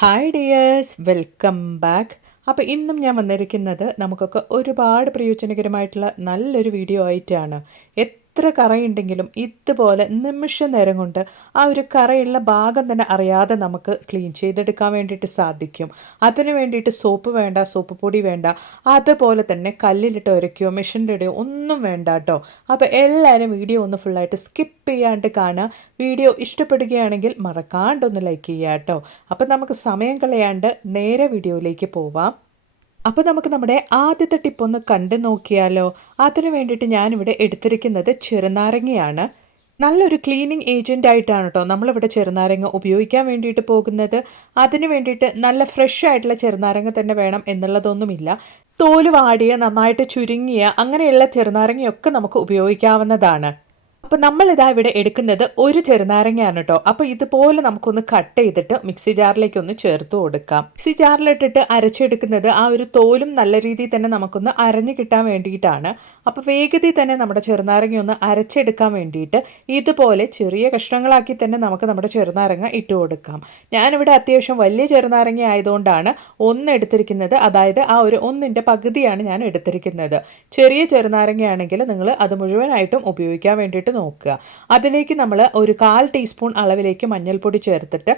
Hi dears, welcome back. അപ്പോൾ ഇന്നും ഞാൻ വന്നിരിക്കുന്നത് നമുക്കൊക്കെ ഒരുപാട് പ്രയോജനകരമായിട്ടുള്ള നല്ലൊരു വീഡിയോ ആയിട്ടാണ്. എത്ര കറയുണ്ടെങ്കിലും ഇതുപോലെ നിമിഷ നേരം കൊണ്ട് ആ ഒരു കറയുള്ള ഭാഗം തന്നെ അറിയാതെ നമുക്ക് ക്ലീൻ ചെയ്തെടുക്കാൻ വേണ്ടിയിട്ട് സാധിക്കും. അതിന് വേണ്ടിയിട്ട് സോപ്പ് വേണ്ട, സോപ്പ് പൊടി വേണ്ട, അതുപോലെ തന്നെ കല്ലിലിട്ട് ഉരയ്ക്കുകയോ മെഷീനിലിടുകയോ ഒന്നും വേണ്ട കേട്ടോ. അപ്പോൾ എല്ലാവരും വീഡിയോ ഒന്ന് ഫുള്ളായിട്ട് സ്കിപ്പ് ചെയ്യാണ്ട് കാണുക. വീഡിയോ ഇഷ്ടപ്പെടുകയാണെങ്കിൽ മറക്കാണ്ടൊന്ന് ലൈക്ക് ചെയ്യുക കേട്ടോ. അപ്പോൾ നമുക്ക് സമയം കളയാണ്ട് നേരെ വീഡിയോയിലേക്ക് പോവാം. അപ്പോൾ നമുക്ക് നമ്മുടെ ആദ്യത്തെ ടിപ്പ് ഒന്ന് കണ്ടു നോക്കിയാലോ. അതിന് വേണ്ടിയിട്ട് ഞാനിവിടെ എടുത്തിരിക്കുന്നത് ചെറുനാരങ്ങയാണ്. നല്ലൊരു ക്ലീനിങ് ഏജൻ്റ് ആയിട്ടാണ് കേട്ടോ നമ്മളിവിടെ ചെറുനാരങ്ങ ഉപയോഗിക്കാൻ വേണ്ടിയിട്ട് പോകുന്നത്. അതിന് വേണ്ടിയിട്ട് നല്ല ഫ്രഷ് ആയിട്ടുള്ള ചെറുനാരങ്ങ തന്നെ വേണം എന്നുള്ളതൊന്നുമില്ല. തോല് വാടിയ, നന്നായിട്ട് ചുരുങ്ങിയ അങ്ങനെയുള്ള ചെറുനാരങ്ങയൊക്കെ നമുക്ക് ഉപയോഗിക്കാവുന്നതാണ്. അപ്പോൾ നമ്മളിതാ ഇവിടെ എടുക്കുന്നത് ഒരു ചെറുനാരങ്ങയാണ് കേട്ടോ. അപ്പോൾ ഇതുപോലെ നമുക്കൊന്ന് കട്ട് ചെയ്തിട്ട് മിക്സി ജാറിലേക്ക് ഒന്ന് ചേർത്ത് കൊടുക്കാം. മിക്സി ജാറിലിട്ടിട്ട് അരച്ചെടുക്കുന്നത് ആ ഒരു തോലും നല്ല രീതിയിൽ തന്നെ നമുക്കൊന്ന് അരഞ്ഞു കിട്ടാൻ വേണ്ടിയിട്ടാണ്. അപ്പോൾ വേഗത്തിൽ തന്നെ നമ്മുടെ ചെറുനാരങ്ങ ഒന്ന് അരച്ചെടുക്കാൻ വേണ്ടിയിട്ട് ഇതുപോലെ ചെറിയ കഷ്ണങ്ങളാക്കി തന്നെ നമുക്ക് നമ്മുടെ ചെറുനാരങ്ങ ഇട്ട് കൊടുക്കാം. ഞാനിവിടെ അത്യാവശ്യം വലിയ ചെറുനാരങ്ങ ആയതുകൊണ്ടാണ് ഒന്ന് എടുത്തിരിക്കുന്നത്. അതായത് ആ ഒരു ഒന്നിൻ്റെ പകുതിയാണ് ഞാൻ എടുത്തിരിക്കുന്നത്. ചെറിയ ചെറുനാരങ്ങയാണെങ്കിൽ നിങ്ങൾ അത് മുഴുവനായിട്ടും ഉപയോഗിക്കാൻ വേണ്ടിയിട്ട് നോക്കുക. അതിലേക്ക് നമ്മൾ ഒരു 1/4 ടീസ്പൂൺ അളവിലേക്ക് മഞ്ഞൾപ്പൊടി ചേർത്തിട്ട്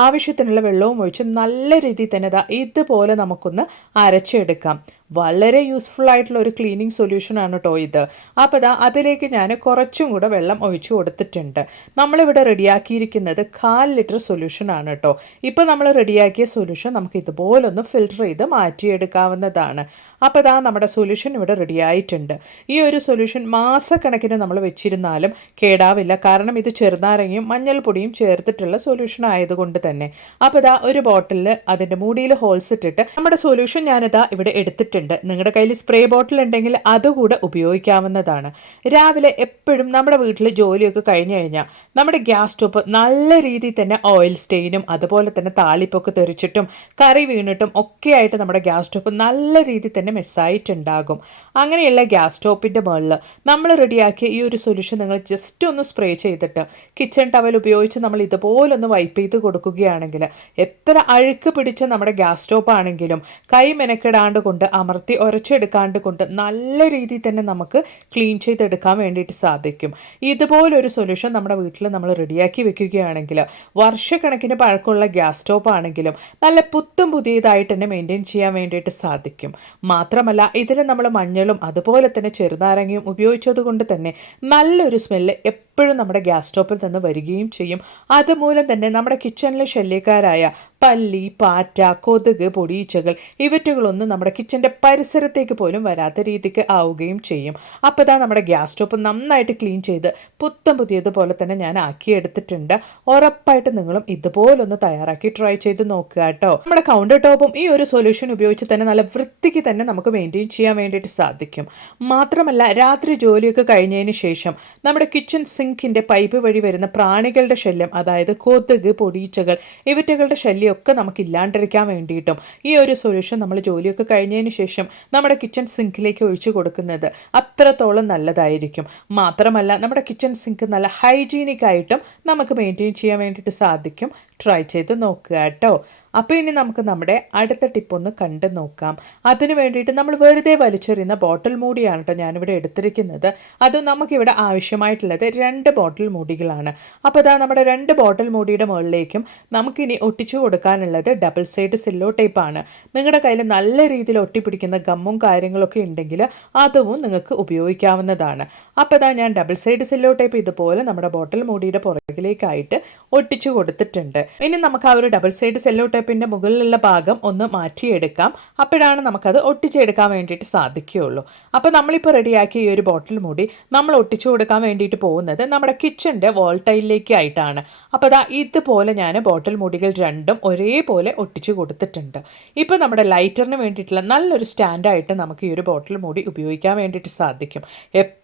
ആവശ്യത്തിനുള്ള വെള്ളവും ഒഴിച്ച് നല്ല രീതിയിൽ തന്നെ ഇതുപോലെ നമുക്കൊന്ന് അരച്ചെടുക്കാം. വളരെ യൂസ്ഫുൾ ആയിട്ടുള്ള ഒരു ക്ലീനിങ് സൊല്യൂഷൻ ആണ് കേട്ടോ ഇത്. അപ്പോൾ അതിലേക്ക് ഞാൻ കുറച്ചും കൂടെ വെള്ളം ഒഴിച്ചു കൊടുത്തിട്ടുണ്ട്. നമ്മളിവിടെ റെഡിയാക്കിയിരിക്കുന്നത് 1/4 ലിറ്റർ സൊല്യൂഷൻ ആണ് കേട്ടോ. ഇപ്പോൾ നമ്മൾ റെഡിയാക്കിയ സൊല്യൂഷൻ നമുക്ക് ഇതുപോലൊന്ന് ഫിൽട്ടർ ചെയ്ത് മാറ്റിയെടുക്കാവുന്നതാണ്. അപ്പോൾ നമ്മുടെ സൊല്യൂഷൻ ഇവിടെ റെഡിയായിട്ടുണ്ട്. ഈ ഒരു സൊല്യൂഷൻ മാസക്കണക്കിന് നമ്മൾ വെച്ചിരുന്നാലും കേടാവില്ല. കാരണം ഇത് ചെറുനാരങ്ങയും മഞ്ഞൾപ്പൊടിയും ചേർത്തിട്ടുള്ള സൊല്യൂഷൻ ആയതുകൊണ്ട് തന്നെ. അപ്പോൾ ഒരു ബോട്ടിലിൽ അതിൻ്റെ മൂടിയിൽ ഹോൾസ് ഇട്ടിട്ട് നമ്മുടെ സൊല്യൂഷൻ ഞാനിതാ ഇവിടെ എടുത്തിട്ടുണ്ട്. നിങ്ങളുടെ കയ്യിൽ സ്പ്രേ ബോട്ടിൽ ഉണ്ടെങ്കിൽ അതുകൂടെ ഉപയോഗിക്കാവുന്നതാണ്. രാവിലെ എപ്പോഴും നമ്മുടെ വീട്ടിൽ ജോലിയൊക്കെ കഴിഞ്ഞു കഴിഞ്ഞാൽ നമ്മുടെ ഗ്യാസ് സ്റ്റോപ്പ് നല്ല രീതിയിൽ തന്നെ ഓയിൽ സ്റ്റെയിനും അതുപോലെ തന്നെ താളിപ്പൊക്കെ തെറിച്ചിട്ടും കറി വീണിട്ടും ഒക്കെ ആയിട്ട് നമ്മുടെ ഗ്യാസ് സ്റ്റോപ്പ് നല്ല രീതിയിൽ തന്നെ മെസ്സായിട്ടുണ്ടാകും. അങ്ങനെയുള്ള ഗ്യാസ് സ്റ്റോപ്പിൻ്റെ മുകളിൽ നമ്മൾ റെഡിയാക്കിയ ഈ ഒരു സൊല്യൂഷൻ നിങ്ങൾ ജസ്റ്റ് ഒന്ന് സ്പ്രേ ചെയ്തിട്ട് കിച്ചൺ ടവൽ ഉപയോഗിച്ച് നമ്മൾ ഇതുപോലൊന്ന് വൈപ്പ് ചെയ്ത് കൊടുക്കുകയാണെങ്കിൽ എത്ര അഴുക്ക് പിടിച്ച നമ്മുടെ ഗ്യാസ് സ്റ്റോപ്പ് ആണെങ്കിലും കൈ മെനക്കെടാണ്ട് കൊണ്ട് അമർത്തി ഉരച്ചെടുക്കാണ്ട് കൊണ്ട് നല്ല രീതിയിൽ തന്നെ നമുക്ക് ക്ലീൻ ചെയ്തെടുക്കാൻ വേണ്ടിയിട്ട് സാധിക്കും. ഇതുപോലൊരു സൊല്യൂഷൻ നമ്മുടെ വീട്ടിൽ നമ്മൾ റെഡിയാക്കി വെക്കുകയാണെങ്കിൽ വർഷക്കണക്കിന് പഴക്കമുള്ള ഗ്യാസ് സ്റ്റോപ്പ് ആണെങ്കിലും നല്ല പുത്തും പുതിയതായിട്ട് തന്നെ മെയിൻറ്റെയിൻ ചെയ്യാൻ വേണ്ടിയിട്ട് സാധിക്കും. മാത്രമല്ല ഇതിൽ നമ്മൾ മഞ്ഞളും അതുപോലെ തന്നെ ചെറുനാരങ്ങയും ഉപയോഗിച്ചത് കൊണ്ട് തന്നെ നല്ലൊരു സ്മെല്ല് എപ്പോഴും നമ്മുടെ ഗ്യാസ് സ്റ്റോപ്പിൽ നിന്ന് വരികയും ചെയ്യും. അതുമൂലം തന്നെ നമ്മുടെ കിച്ചണിലെ ശല്യക്കാരായ പല്ലി, പാറ്റ, കൊതുക്, പൊടിയീച്ചകൾ ഇവറ്റുകളൊന്നും നമ്മുടെ കിച്ചൻ്റെ പരിസരത്തേക്ക് പോലും വരാത്ത രീതിക്ക് ആവുകയും ചെയ്യും. അപ്പോൾ നമ്മുടെ ഗ്യാസ് സ്റ്റോപ്പ് നന്നായിട്ട് ക്ലീൻ ചെയ്ത് പുത്തം പുതിയതുപോലെ തന്നെ ഞാൻ ആക്കിയെടുത്തിട്ടുണ്ട്. ഉറപ്പായിട്ട് നിങ്ങളും ഇതുപോലൊന്ന് തയ്യാറാക്കി ട്രൈ ചെയ്ത് നോക്കുക കേട്ടോ. നമ്മുടെ കൗണ്ടർ ടോപ്പും ഈ ഒരു സൊല്യൂഷൻ ഉപയോഗിച്ച് തന്നെ നല്ല വൃത്തിക്ക് തന്നെ നമുക്ക് മെയിൻറ്റെയിൻ ചെയ്യാൻ വേണ്ടിയിട്ട് സാധിക്കും. മാത്രമല്ല രാത്രി ജോലിയൊക്കെ കഴിഞ്ഞതിന് ശേഷം നമ്മുടെ കിച്ചൺ സിങ്കിൻ്റെ പൈപ്പ് വഴി വരുന്ന പ്രാണികളുടെ ശല്യം, അതായത് കൊതുക്, പൊടിയീച്ചകൾ ഇവറ്റുകളുടെ ശല്യമൊക്കെ നമുക്ക് ഇല്ലാണ്ടിരിക്കാൻ വേണ്ടിയിട്ടും ഈ ഒരു സൊല്യൂഷൻ നമ്മൾ ജോലിയൊക്കെ കഴിഞ്ഞതിന് ശേഷം നമ്മുടെ കിച്ചൺ സിങ്കിലേക്ക് ഒഴിച്ചു കൊടുക്കുന്നത് അത്രത്തോളം നല്ലതായിരിക്കും. മാത്രമല്ല നമ്മുടെ കിച്ചൺ സിങ്ക് നല്ല ഹൈജീനിക് ആയിട്ടും നമുക്ക് മെയിൻറ്റെയിൻ ചെയ്യാൻ വേണ്ടിയിട്ട് സാധിക്കും. ട്രൈ ചെയ്ത് നോക്കുക കേട്ടോ. അപ്പോൾ ഇനി നമുക്ക് നമ്മുടെ അടുത്ത ടിപ്പ് ഒന്ന് കണ്ടു നോക്കാം. അതിന് വേണ്ടിയിട്ട് നമ്മൾ വെറുതെ വലിച്ചെറിയുന്ന ബോട്ടിൽ മൂടിയാണ് കേട്ടോ ഞാനിവിടെ എടുത്തിരിക്കുന്നത്. അത് നമുക്കിവിടെ ആവശ്യമായിട്ടുള്ളത് 2 ബോട്ടിൽ മൂടികളാണ്. അപ്പോൾ നമ്മുടെ 2 ബോട്ടിൽ മൂടിയുടെ മുകളിലേക്കും നമുക്കിനി ഒട്ടിച്ചു കൊടുക്കാനുള്ളത് ഡബിൾ സൈഡ് സെല്ലോ ടേപ്പാണ്. നിങ്ങളുടെ കയ്യിൽ നല്ല രീതിയിൽ ഒട്ടിപ്പിടിക്കുന്ന ഗമ്മും കാര്യങ്ങളൊക്കെ ഉണ്ടെങ്കിൽ അതും നിങ്ങൾക്ക് ഉപയോഗിക്കാവുന്നതാണ്. അപ്പോൾ ഞാൻ ഡബിൾ സൈഡ് സെല്ലോ ടേപ്പ് ഇതുപോലെ നമ്മുടെ ബോട്ടിൽ മൂടിയുടെ പുറകിലേക്കായിട്ട് ഒട്ടിച്ചു കൊടുത്തിട്ടുണ്ട്. ഇനി നമുക്ക് ആ ഒരു ഡബിൾ സൈഡ് സെല്ലോ ടേപ്പിൻ്റെ മുകളിലുള്ള ഭാഗം ഒന്ന് മാറ്റിയെടുക്കാം. അപ്പോഴാണ് നമുക്കത് ഒട്ടിച്ചെടുക്കാൻ വേണ്ടിയിട്ട് സാധിക്കുകയുള്ളൂ. അപ്പോൾ നമ്മളിപ്പോൾ റെഡിയാക്കിയ ഈ ഒരു ബോട്ടിൽ മൂടി നമ്മൾ ഒട്ടിച്ചു കൊടുക്കാൻ വേണ്ടിയിട്ട് പോകുന്നത് നമ്മുടെ കിച്ചൻ്റെ വോൾ ടൈലിലേക്കായിട്ടാണ്. അപ്പോൾ ഇതുപോലെ ഞാൻ ബോട്ടിൽ മൂടികൾ രണ്ടും ഒരേപോലെ ഒട്ടിച്ചു കൊടുത്തിട്ടുണ്ട്. ഇപ്പോൾ നമ്മുടെ ലൈറ്ററിന് വേണ്ടിയിട്ടുള്ള നല്ലൊരു സ്റ്റാൻഡായിട്ട് നമുക്ക് ഈ ഒരു ബോട്ടിൽ മൂടി ഉപയോഗിക്കാൻ വേണ്ടിയിട്ട് സാധിക്കും.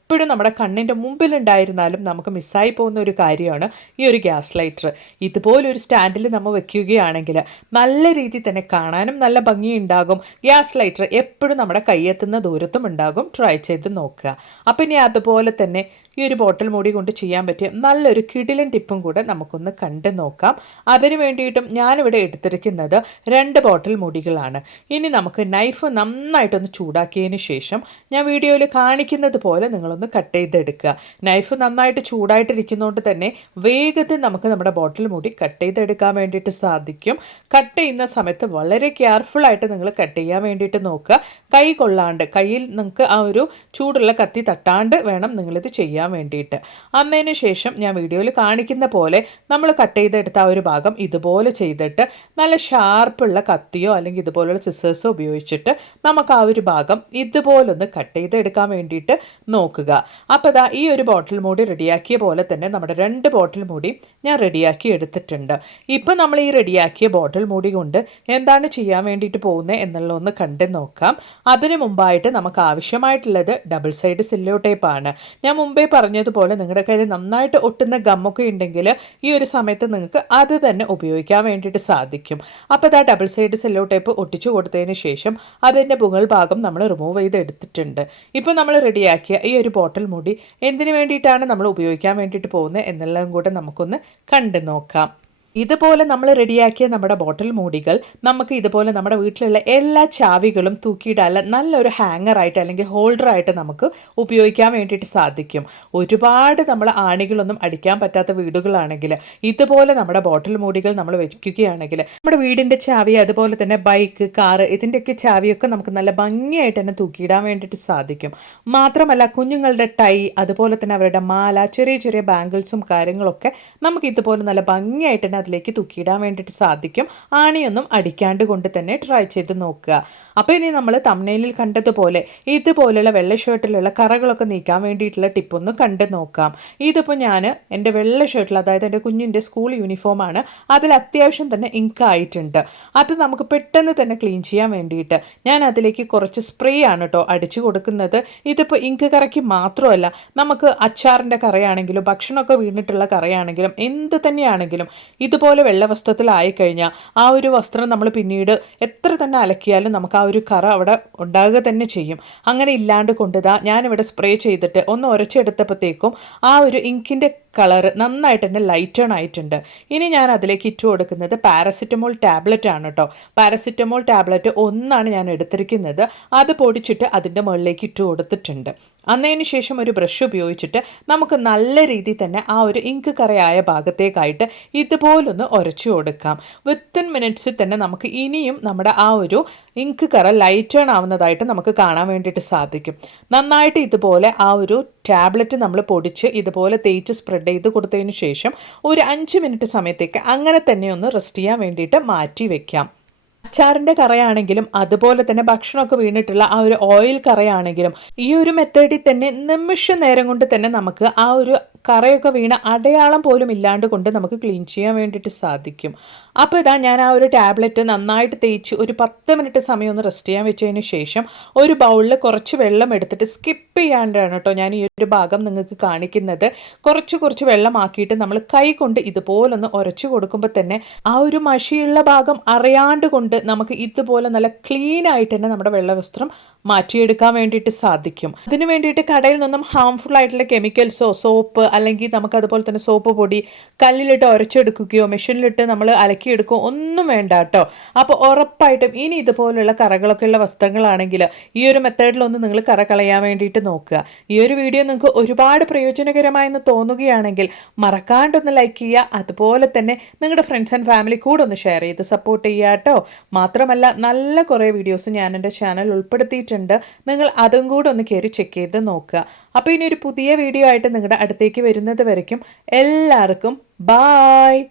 എപ്പോഴും നമ്മുടെ കണ്ണിൻ്റെ മുമ്പിലുണ്ടായിരുന്നാലും നമുക്ക് മിസ്സായി പോകുന്ന ഒരു കാര്യമാണ് ഈ ഒരു ഗ്യാസ് ലൈറ്റർ. ഇതുപോലൊരു സ്റ്റാൻഡിൽ നമ്മൾ വെക്കുകയാണെങ്കിൽ നല്ല രീതിയിൽ തന്നെ കാണാനും നല്ല ഭംഗിയുണ്ടാകും. ഗ്യാസ് ലൈറ്റർ എപ്പോഴും നമ്മുടെ കയ്യെത്തുന്ന ദൂരത്തും ഉണ്ടാകും. ട്രൈ ചെയ്ത് നോക്കുക. അപ്പം ഇനി അതുപോലെ തന്നെ ഈ ഒരു ബോട്ടിൽ മൂടി കൊണ്ട് ചെയ്യാൻ പറ്റിയ നല്ലൊരു കിടിലൻ ടിപ്പും കൂടെ നമുക്കൊന്ന് കണ്ടു നോക്കാം. അതിന് വേണ്ടിയിട്ടും ഞാനിവിടെ എടുത്തിരിക്കുന്നത് 2 ബോട്ടിൽ മൂടികളാണ്. ഇനി നമുക്ക് നൈഫ് നന്നായിട്ടൊന്ന് ചൂടാക്കിയതിന് ശേഷം ഞാൻ വീഡിയോയിൽ കാണിക്കുന്നത് പോലെ നിങ്ങളൊന്ന് കട്ട് ചെയ്തെടുക്കുക. നൈഫ് നന്നായിട്ട് ചൂടായിട്ടിരിക്കുന്നതുകൊണ്ട് തന്നെ വേഗത്തിൽ നമുക്ക് നമ്മുടെ ബോട്ടിൽ മൂടി കട്ട് ചെയ്തെടുക്കാൻ വേണ്ടിയിട്ട് സാധിക്കും. കട്ട് ചെയ്യുന്ന സമയത്ത് വളരെ കെയർഫുള്ളായിട്ട് നിങ്ങൾ കട്ട് ചെയ്യാൻ വേണ്ടിയിട്ട് നോക്കുക. കൈ കൊള്ളാണ്ട്, കയ്യിൽ നിങ്ങൾക്ക് ആ ഒരു ചൂടുള്ള കത്തി തട്ടാണ്ട് വേണം നിങ്ങളിത് ചെയ്യാൻ വേണ്ടിയിട്ട്. അന്നതിന് ശേഷം ഞാൻ വീഡിയോയിൽ കാണിക്കുന്ന പോലെ നമ്മൾ കട്ട് ചെയ്തെടുത്ത ആ ഒരു ഭാഗം ഇതുപോലെ ചെയ്തിട്ട് നല്ല ഷാർപ്പുള്ള കത്തിയോ അല്ലെങ്കിൽ ഇതുപോലുള്ള സിസേഴ്സോ ഉപയോഗിച്ചിട്ട് നമുക്ക് ആ ഒരു ഭാഗം ഇതുപോലൊന്ന് കട്ട് ചെയ്തെടുക്കാൻ വേണ്ടിയിട്ട് നോക്കുക. അപ്പോൾ ദാ ഈ ഒരു ബോട്ടിൽ മൂടി റെഡിയാക്കിയ പോലെ തന്നെ നമ്മുടെ 2 ബോട്ടിൽ മൂടി ഞാൻ റെഡിയാക്കി എടുത്തിട്ടുണ്ട്. ഇപ്പോൾ നമ്മൾ ഈ റെഡിയാക്കിയ ബോട്ടിൽ മൂടി കൊണ്ട് എന്താണ് ചെയ്യാൻ വേണ്ടിയിട്ട് പോകുന്നത് എന്നുള്ളതൊന്ന് കണ്ടു നോക്കാം. അതിന് മുമ്പായിട്ട് നമുക്ക് ആവശ്യമായിട്ടുള്ളത് ഡബിൾ സൈഡ് സില്ലോ ടേപ്പാണ്. ഞാൻ മുമ്പേ പറഞ്ഞതുപോലെ നിങ്ങളുടെ കയ്യിൽ നന്നായിട്ട് ഒട്ടുന്ന ഗമ്മൊക്കെ ഉണ്ടെങ്കിൽ ഈ ഒരു സമയത്ത് നിങ്ങൾക്ക് അത് തന്നെ ഉപയോഗിക്കാൻ വേണ്ടിയിട്ട് സാധിക്കും. അപ്പോൾ ഇതാ ഡബിൾ സൈഡ് സെല്ലോ ടേപ്പ് ഒട്ടിച്ചു കൊടുത്തതിന് ശേഷം അതിൻ്റെ മുകൾ ഭാഗം നമ്മൾ റിമൂവ് ചെയ്ത് എടുത്തിട്ടുണ്ട്. ഇപ്പോൾ നമ്മൾ റെഡിയാക്കിയ ഈ ഒരു ബോട്ടിൽ മൂടി എന്തിനു വേണ്ടിയിട്ടാണ് നമ്മൾ ഉപയോഗിക്കാൻ വേണ്ടിയിട്ട് പോകുന്നത് എന്നെല്ലാം കൂടെ നമുക്കൊന്ന് കണ്ടു നോക്കാം. ഇതുപോലെ നമ്മൾ റെഡിയാക്കിയ നമ്മുടെ ബോട്ടിൽ മൂടികൾ നമുക്ക് ഇതുപോലെ നമ്മുടെ വീട്ടിലുള്ള എല്ലാ ചാവികളും തൂക്കിയിടാൻ നല്ലൊരു ഹാങ്ങറായിട്ട് അല്ലെങ്കിൽ ഹോൾഡറായിട്ട് നമുക്ക് ഉപയോഗിക്കാൻ വേണ്ടിയിട്ട് സാധിക്കും. ഒരുപാട് നമ്മൾ ആണികളൊന്നും അടിക്കാൻ പറ്റാത്ത വീടുകളാണെങ്കിൽ ഇതുപോലെ നമ്മുടെ ബോട്ടിൽ മൂടികൾ നമ്മൾ വയ്ക്കുകയാണെങ്കിൽ നമ്മുടെ വീടിൻ്റെ ചാവി, അതുപോലെ തന്നെ ബൈക്ക്, കാറ്, ഇതിൻ്റെയൊക്കെ ചാവിയൊക്കെ നമുക്ക് നല്ല ഭംഗിയായിട്ട് തന്നെ തൂക്കിയിടാൻ വേണ്ടിയിട്ട് സാധിക്കും. മാത്രമല്ല കുഞ്ഞുങ്ങളുടെ ടൈ, അതുപോലെ തന്നെ അവരുടെ മാല, ചെറിയ ചെറിയ ബാംഗിൾസും കാര്യങ്ങളൊക്കെ നമുക്ക് ഇതുപോലെ നല്ല ഭംഗിയായിട്ട് തന്നെ അതിലേക്ക് തൂക്കിയിടാൻ വേണ്ടിയിട്ട് സാധിക്കും. ആണിയൊന്നും അടിക്കാണ്ട് കൊണ്ട് തന്നെ ട്രൈ ചെയ്ത് നോക്കുക. അപ്പോൾ ഇനി നമ്മൾ തംബ്നെയിലിൽ കണ്ടതുപോലെ ഇതുപോലെയുള്ള വെള്ള ഷർട്ടിലുള്ള കറകളൊക്കെ നീക്കാൻ വേണ്ടിയിട്ടുള്ള ടിപ്പൊന്ന് കണ്ടു നോക്കാം. ഇതിപ്പോൾ ഞാൻ എൻ്റെ വെള്ള ഷർട്ടിൽ, അതായത് എൻ്റെ കുഞ്ഞിൻ്റെ സ്കൂൾ യൂണിഫോമാണ്, അതിൽ അത്യാവശ്യം തന്നെ ഇങ്ക് ആയിട്ടുണ്ട്. അത് നമുക്ക് പെട്ടെന്ന് തന്നെ ക്ലീൻ ചെയ്യാൻ വേണ്ടിയിട്ട് ഞാൻ അതിലേക്ക് കുറച്ച് സ്പ്രേ ആണ് കേട്ടോ അടിച്ചു കൊടുക്കുന്നത്. ഇതിപ്പോൾ ഇങ്ക് കറയ്ക്ക് മാത്രമല്ല, നമുക്ക് അച്ചാറിൻ്റെ കറയാണെങ്കിലും ഭക്ഷണമൊക്കെ വീണിട്ടുള്ള കറയാണെങ്കിലും എന്ത് തന്നെയാണെങ്കിലും ഇതുപോലെ വെള്ള വസ്ത്രത്തിലായിക്കഴിഞ്ഞാൽ ആ ഒരു വസ്ത്രം നമ്മൾ പിന്നീട് എത്ര തന്നെ അലക്കിയാലും നമുക്ക് ആ ഒരു കറ അവിടെ ഉണ്ടാകുക തന്നെ ചെയ്യും. അങ്ങനെ ഇല്ലാണ്ട് കൊണ്ടുതാ ഞാനിവിടെ സ്പ്രേ ചെയ്തിട്ട് ഒന്ന് ഉരച്ചെടുത്തപ്പോഴത്തേക്കും ആ ഒരു ഇങ്കിൻ്റെ കളർ നന്നായിട്ട് തന്നെ ലൈറ്റേൺ ആയിട്ടുണ്ട്. ഇനി ഞാൻ അതിലേക്ക് ഇട്ട് കൊടുക്കുന്നത് പാരസിറ്റമോൾ ടാബ്ലറ്റ് ആണ് കേട്ടോ. പാരസിറ്റമോൾ ടാബ്ലറ്റ് 1 ഞാൻ എടുത്തിരിക്കുന്നത്. അത് പൊടിച്ചിട്ട് അതിൻ്റെ മുകളിലേക്ക് ഇട്ട് കൊടുത്തിട്ടുണ്ട്. അന്നതിന് ശേഷം ഒരു ബ്രഷ് ഉപയോഗിച്ചിട്ട് നമുക്ക് നല്ല രീതിയിൽ തന്നെ ആ ഒരു ഇങ്ക് കറയായ ഭാഗത്തേക്കായിട്ട് ഇതുപോലൊന്ന് ഉരച്ചു കൊടുക്കാം. വിത്തിൻ മിനിറ്റ്സിൽ തന്നെ നമുക്ക് ഇനിയും നമ്മുടെ ആ ഒരു ഇങ്ക് കറ ലൈറ്റേൺ ആവുന്നതായിട്ട് നമുക്ക് കാണാൻ വേണ്ടിയിട്ട് സാധിക്കും. നന്നായിട്ട് ഇതുപോലെ ആ ഒരു ടാബ്ലറ്റ് നമ്മൾ പൊടിച്ച് ഇതുപോലെ തേച്ച് സ്പ്രെഡ് ചെയ്ത് കൊടുത്തതിന് ശേഷം ഒരു 5 മിനിറ്റ് സമയത്തേക്ക് അങ്ങനെ തന്നെ ഒന്ന് റെസ്റ്റ് ചെയ്യാൻ വേണ്ടിയിട്ട് മാറ്റി വെക്കാം. അച്ചാറിൻ്റെ കറയാണെങ്കിലും അതുപോലെ തന്നെ ഭക്ഷണമൊക്കെ വീണിട്ടുള്ള ആ ഒരു ഓയിൽ കറയാണെങ്കിലും ഈ ഒരു മെത്തേഡിൽ തന്നെ നിമിഷ നേരം കൊണ്ട് തന്നെ നമുക്ക് ആ ഒരു കറയൊക്കെ വീണ അടയാളം പോലും ഇല്ലാണ്ട് കൊണ്ട് നമുക്ക് ക്ലീൻ ചെയ്യാൻ വേണ്ടിയിട്ട് സാധിക്കും. അപ്പോൾ ഇതാ ഞാൻ ആ ഒരു ടാബ്ലറ്റ് നന്നായിട്ട് തേച്ച് ഒരു 10 മിനിറ്റ് സമയം ഒന്ന് റെസ്റ്റ് ചെയ്യാൻ വെച്ചതിന് ശേഷം ഒരു ബൗളിൽ കുറച്ച് വെള്ളം എടുത്തിട്ട് സ്കിപ്പ് ചെയ്യാണ്ടാണ് കേട്ടോ ഞാൻ ഈ ഒരു ഭാഗം നിങ്ങൾക്ക് കാണിക്കുന്നത്. കുറച്ച് വെള്ളമാക്കിയിട്ട് നമ്മൾ കൈ കൊണ്ട് ഇതുപോലൊന്ന് ഉരച്ചു കൊടുക്കുമ്പോൾ തന്നെ ആ ഒരു മഷിയുള്ള ഭാഗം അറിയാണ്ട് കൊണ്ട് നമുക്ക് ഇതുപോലെ നല്ല ക്ലീൻ ആയിട്ട് തന്നെ നമ്മുടെ വെള്ളവസ്ത്രം മാറ്റിയെടുക്കാൻ വേണ്ടിയിട്ട് സാധിക്കും. അതിന് വേണ്ടിയിട്ട് കടയിൽ നിന്നും ഹാംഫുൾ ആയിട്ടുള്ള കെമിക്കൽസോ സോപ്പ് അല്ലെങ്കിൽ നമുക്ക് അതുപോലെ തന്നെ സോപ്പ് പൊടി കല്ലിലിട്ട് ഉരച്ചെടുക്കുകയോ മെഷീനിലിട്ട് നമ്മൾ അലക്കിയെടുക്കുകയോ ഒന്നും വേണ്ട കേട്ടോ. അപ്പോൾ ഉറപ്പായിട്ടും ഇനി ഇതുപോലുള്ള കറകളൊക്കെ ഉള്ള വസ്ത്രങ്ങളാണെങ്കിൽ ഈ ഒരു മെത്തേഡിലൊന്ന് നിങ്ങൾ കറ കളയാൻ വേണ്ടിയിട്ട് നോക്കുക. ഈ ഒരു വീഡിയോ നിങ്ങൾക്ക് ഒരുപാട് പ്രയോജനകരമായെന്ന് തോന്നുകയാണെങ്കിൽ മറക്കാണ്ടൊന്ന് ലൈക്ക് ചെയ്യുക. അതുപോലെ തന്നെ നിങ്ങളുടെ ഫ്രണ്ട്സ് ആൻഡ് ഫാമിലി കൂടെ ഒന്ന് ഷെയർ ചെയ്ത് സപ്പോർട്ട് ചെയ്യുക കേട്ടോ. മാത്രമല്ല നല്ല കുറേ വീഡിയോസ് ഞാൻ എൻ്റെ ചാനൽ ഉൾപ്പെടുത്തിയിട്ടുണ്ട്. നിങ്ങൾ അതും കൂടെ ഒന്ന് കയറി ചെക്ക് ചെയ്ത് നോക്കുക. അപ്പോൾ ഇനി ഒരു പുതിയ വീഡിയോ ആയിട്ട് നിങ്ങളുടെ അടുത്തേക്ക് വരുന്നത് വരയ്ക്കും എല്ലാവർക്കും ബായ്.